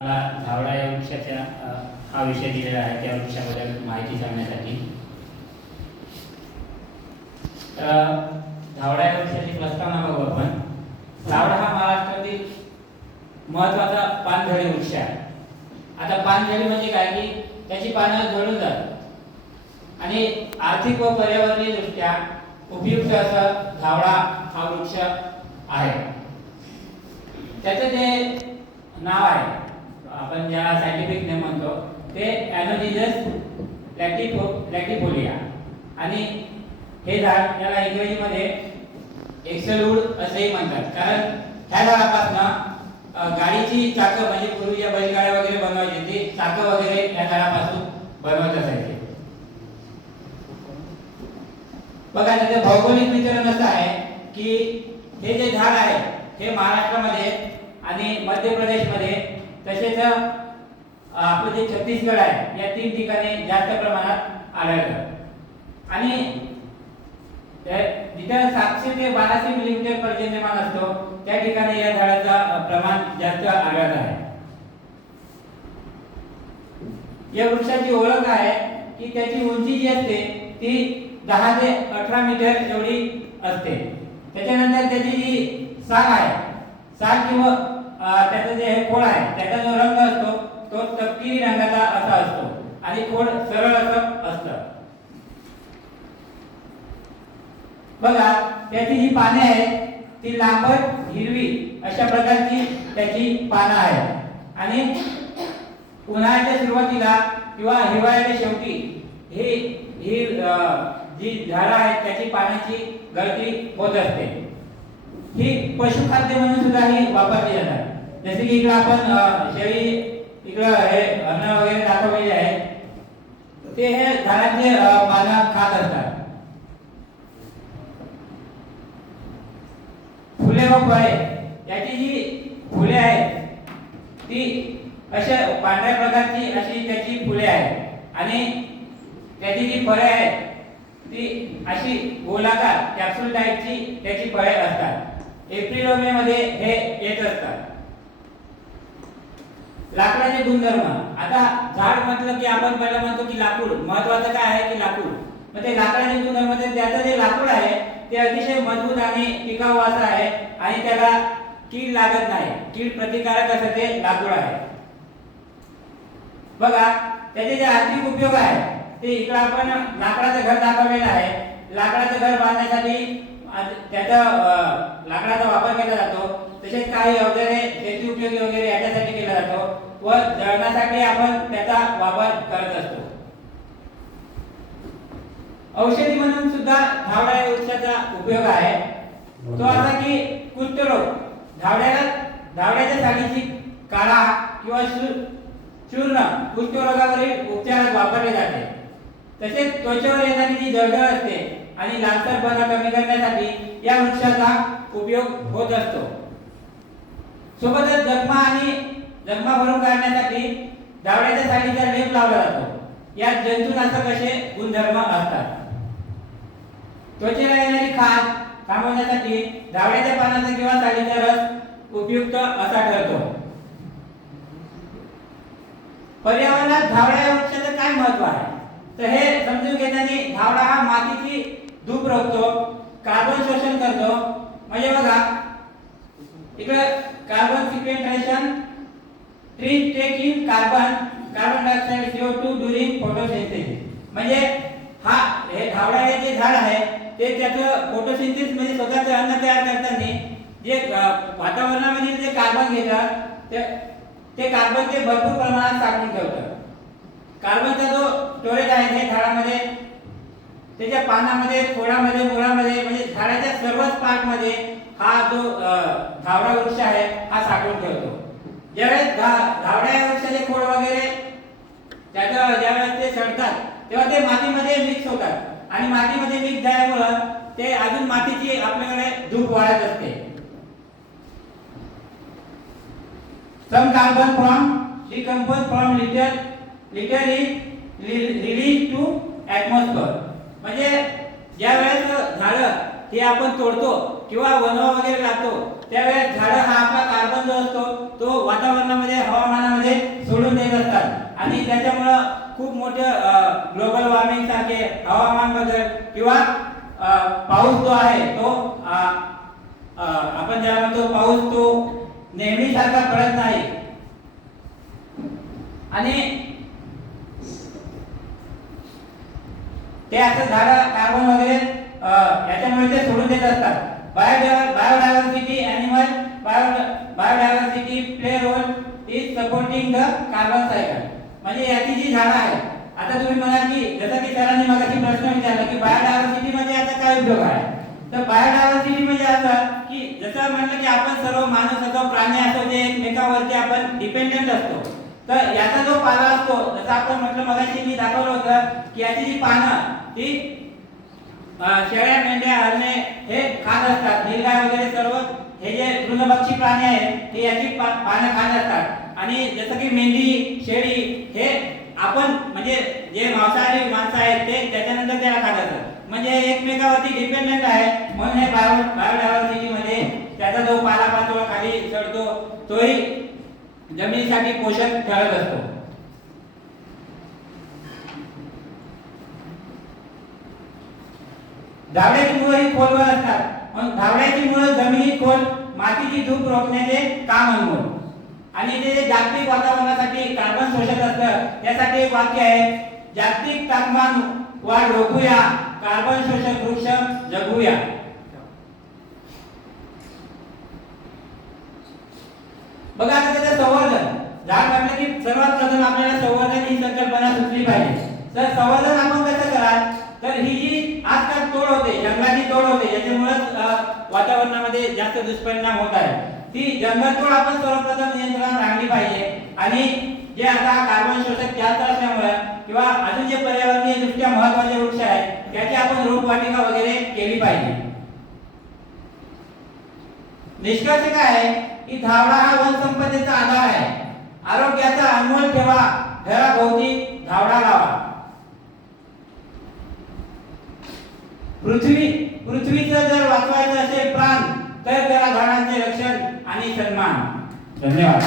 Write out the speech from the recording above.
मला धावडा या वृक्षाच्या हा विषय दिलेला आहे त्या वृक्षाबद्दल माहिती सांगण्यासाठी. तर धावडा या वृक्षाची प्रस्तावना बघू आपण. धावडा हा महाराष्ट्रातील महत्त्वाचा पानझडी वृक्ष आहे. आता पानझडी म्हणजे काय की त्याची पानं झडून जातात आणि आर्थिक व पर्यावरणीय दृष्ट्या उपयुक्त असं धावडा हा वृक्ष आहे. त्याचं जे नाव आहे आपण ज्याला सायंटिफिक नेम म्हणतो ते ॲनोजिनस लॅटिफोलिया आणि हे झाड याला इंग्रजीमध्ये एक्सलवूड असेही म्हणतात. कारण ह्या झाडापासून गाडीची चाकं म्हणजे पूर्वी ज्या बैलगाड्या वगैरे बनवायचे ते चाकं वगैरे या झाडापासून बनवत असायचे. बघा त्याचं भौगोलिक वितरण असं आहे की हे जे झाड आहे हे महाराष्ट्रामध्ये आणि मध्य प्रदेशमध्ये तसेच आपलं जे छत्तीसगड आहे या 3 ठिकाणी जास्त प्रमाणात आढळतं आणि जिथे 700 ते 1200 मिलीमीटर पर्जन्यमान असतो त्या ठिकाणी या झाडाचं प्रमाण जास्त आढळत आहे. या वृक्षाची ओळख आहे की त्याची उंची जी असते ती 10 ते 18 मीटर एवढी असते. त्याच्यानंतर त्याची जी साग आहे साग किंवा त्याचं जे खोड आहे त्याचा जो रंग असतो तो तपकिरी रंगाचा असा असतो आणि खोड सरळ असं असतं. बघा त्याची जी पाने आहेत ती लांबट हिरवी अशा प्रकारची त्याची पानं आहेत आणि उन्हाळ्याच्या सुरुवातीला किंवा हिवाळ्याच्या शेवटी ही जी झाडं आहेत त्याची पानाची गळती होत असते. ही पशुखाद्य म्हणून सुद्धा ही वापरली जातात. जसे की इकडे आपण शेळी इकडे हे अन्न वगैरे दाखवलेले आहे ते हे झाडाचे पानं खात असतात. फुले व फळे याची जी फुले आहेत ती अशा पांढऱ्या प्रकारची अशी त्याची फुले आहेत आणि त्याची जी फळे आहेत ती अशी गोलाकार कॅप्सूल टाईपची त्याची फळे असतात. एप्रिल व मे मध्ये हे येत असतात. लाकडाचे गुणधर्म. आता झाड म्हटलं की आपण पहिला म्हणतो की लाकूड महत्त्वाचं काय आहे की लाकूड. मग ते लाकडाचे गुणधर्म त्याचं जे लाकूड आहे ते अतिशय मजबूत आणि टिकाऊ असं आहे आणि त्याला कीड लागत नाही. कीड प्रतिकारक असं ते लाकूड आहे. बघा त्याचे जे आर्थिक उपयोग आहे ते इकडे आपण लाकडाचं घर दाखवलेलं आहे. लाकडाचं घर बांधण्यासाठी त्याचा लाकडाचा वापर केला जातो. तसेच काही अवजारे शेती उपयोगी वगैरे याच्यासाठी केला जातो व जळणासाठी आपण त्याचा वापर करत असतो. औषधी म्हणून सुद्धा धावडा या वृक्षाचा उपयोग आहे. तो असा की कुष्ठरोग धावड्याच्या सालीची काढा किंवा चूर्ण कुष्ठरोगावरील उपचारात वापरले जाते. तसेच त्वचेवर येणारी जी जळजळ असते आणि लालसरपणा कमी करण्यासाठी या वृक्षाचा उपयोग होत असतो. सोबतच जखमा भरून काढण्यासाठी धावड्याच्या सालीचा लेप लावला जातो. यात जंतुनाशक असे गुणधर्म असतात. त्वचेला येणारी खाज थांबवण्यासाठी धावड्याच्या पानाचा किंवा सालीचा रस उपयुक्त असा ठरतो. पर्यावरणात धावड्या वृक्षाचं काय महत्त्व आहे तर हे समजून घेताना धावडा हा मातीची धूप रोखतो, कार्बन शोषण करतो. म्हणजे बघा इकडे carbon sequestration trees take in carbon dioxide CO2 during photosynthesis. म्हणजे हे धावडा हे जे झाड आहे ते त्याचं फोटोसिंथेसिस म्हणजे स्वतःचं अन्न तयार करताना जे वातावरणामधील जे कार्बन घेतात ते कार्बन ते भरपूर प्रमाणात साठवून ठेवतं. कार्बनचा जो स्टोरेज आहे हे झाडामध्ये त्याच्या पानामध्ये खोडामध्ये मुळामध्ये म्हणजे झाडाच्या सर्वच पार्टमध्ये हा जो धावडा वृक्ष आहे हा साठवून ठेवतो. ज्यावेळेस धावड्या वृक्षाचे खोड वगैरे ज्यावेळेस ते सडतात तेव्हा ते मातीमध्ये मिक्स होतात आणि मातीमध्ये मिक्स झाल्यामुळं ते अजून मातीची आपल्याकडे धूप वाढत असते. Some carbon from decomposed from litter is released to atmosphere. म्हणजे ज्या वेळेस झाडं हे आपण तोडतो किंवा वनवा वगैरे लावतो त्यावेळेस झाडं हा आपला कार्बन जो असतो तो वातावरणामध्ये हवामानामध्ये सोडून देत असतात आणि त्याच्यामुळं खूप मोठे ग्लोबल वॉर्मिंग सारखे हवामान बदल किंवा पाऊस जो आहे तो आपण ज्याला म्हणतो पाऊस तो नेहमी सारखा पडत नाही आणि ते असं झाडं कार्बन वगैरे याच्यामुळे ते सोडून देत असतात. Biodiversity animal biodiversity play role is supporting the carbon cycle. म्हणजे याची जी झाडं आहेत, आता तुम्ही म्हणाल की जसं की सरांनी मगाशी प्रश्न विचारला की बायोडायव्हर्सिटी म्हणजे आता काय उपयोग आहे, तर बायोडायव्हर्सिटी म्हणजे असं की जसं म्हणलं की आपण सर्व माणूस असो प्राणी असो जे एकमेकांवरती आपण डिपेंडेंट असतो, तर याचा जो पाला असतो जसं आपण म्हटलं मगाशी मी दाखवलं होतं की याची जी पानं ती शेळ्या मेंढ्या हरणे हे खात असतात, नीलगाय वगैरे सर्व हे जे तृणभक्षी प्राणी आहेत ते याची पानं खात असतात आणि जसं की मेंढी शेळी हे आपण म्हणजे जे मांसाहारी माणसं आहेत ते त्याच्यानंतर त्याला खात असतात, म्हणजे एकमेकावरती डिपेंडेंट आहे. म्हणून हे बायोडायव्हर्सिटी मध्ये त्याचा जो पालापाचोळा खाली चढतो तोही जमिनीसाठी पोषक ठरत असतो. धावड्याची मुळं ही खोलवर असतात, पण धावड्याची मुळं जमिनीत खोल मातीची धूप रोखण्याचे काम अनुभव आणि ते जागतिक वातावरणासाठी कार्बन शोषक असतं. त्यासाठी एक वाक्य आहे, जागतिक तापमान वाढ रोखूया, कार्बन शोषक वृक्ष जगवूया. बघा आता त्याचं संवर्धन, झाड म्हटलं की सर्वात प्रथम आपल्याला संवर्धन ही संकल्पना सुचली पाहिजे. तर संवर्धन आपण कसं कराल, तर ही जी आजकाल तोड होते, जंगलाची तोड होते, याच्यामुळे वातावरणामध्ये जास्त दुष्परिणाम होत आहे, ती जंगलतोड आपण सर्वप्रथम नियंत्रणात आणली पाहिजे आणि जे आता कार्बन शोषक जास्त असल्यामुळे किंवा अजून जे पर्यावरणीय दृष्ट्या महत्त्वाचे वृक्ष आहेत त्याची आपण रोपवाटिका वगैरे केली पाहिजे. निष्कर्ष काय आहे की धावडा हा वनसंपदेचा आधार आहे. आरोग्याचा अनमोल ठेवा, घराभोवती धावडा लावा. पृथ्वीचं जर वाचवायचं असेल प्राण तर करा झाडांचे रक्षण आणि सन्मान. धन्यवाद.